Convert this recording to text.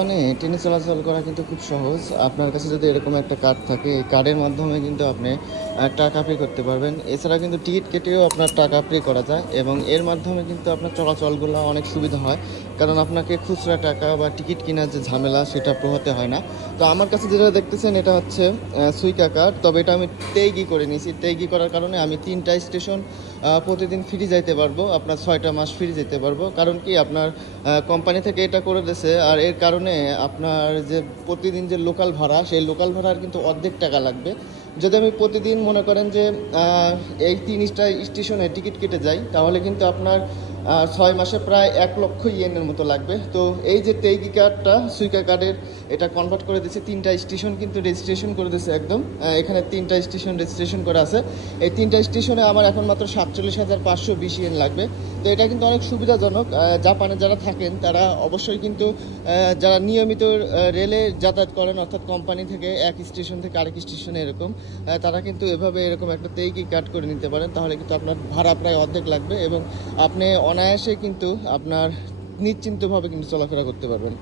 মানে ট্রেনে চলাচল করা কিন্তু খুব সহজ। আপনার কাছে যদি এরকম একটা কার্ড থাকে, এই কার্ডের মাধ্যমে কিন্তু আপনি টাকা পে করতে পারবেন। এছাড়া কিন্তু টিকিট কেটেও আপনার টাকা পে করা যায় এবং এর মাধ্যমে কিন্তু আপনার চলাচলগুলো অনেক সুবিধা হয়। কারণ আপনাকে খুচরা টাকা বা টিকিট কেনার যে ঝামেলা সেটা পোহাতে হয় না। তো আমার কাছে যেটা দেখতেছেন এটা হচ্ছে সুইকা কার্ড। তবে এটা আমি তেইগি করে নিয়েছি। তেইগি করার কারণে আমি ৩টা স্টেশন প্রতিদিন ফ্রি যাইতে পারবো, আপনার ৬টা মাস ফ্রি যেতে পারবো। কারণ কি আপনার কোম্পানি থেকে এটা করে দিয়েছে। আর এর কারণে আপনার যে প্রতিদিন যে লোকাল ভাড়া, সেই লোকাল ভাড়ার কিন্তু অর্ধেক টাকা লাগবে। যদি আমি প্রতিদিন মনে করেন যে এই ৩টা স্টেশনে টিকিট কেটে যাই, তাহলে কিন্তু আপনার ৬ মাসে প্রায় ১ লক্ষ ইয়েনের মতো লাগবে। তো এই যে তেইগি কার্ডটা সুইকা কার্ডের, এটা কনভার্ট করে দিয়েছে। ৩টা স্টেশন কিন্তু রেজিস্ট্রেশন করে দিয়েছে একদম। এখানে ৩টা স্টেশন রেজিস্ট্রেশন করা আছে। এই 3টা স্টেশনে আমার এখন মাত্র ৪৭,৫২০ ইয়েন লাগবে। তো এটা কিন্তু অনেক সুবিধাজনক। জাপানে যারা থাকেন তারা অবশ্যই কিন্তু যারা নিয়মিত রেলে যাতায়াত করেন, অর্থাৎ কোম্পানি থেকে এক স্টেশন থেকে আরেক স্টেশনে এরকম, তারা কিন্তু এভাবে এরকম একটা তেইকি কাট করে নিতে পারেন। তাহলে কিন্তু আপনার ভাড়া প্রায় অর্ধেক লাগবে এবং আপনি অনায়াসে কিন্তু আপনার নিশ্চিন্তভাবে কিন্তু চলাফেরা করতে পারবেন।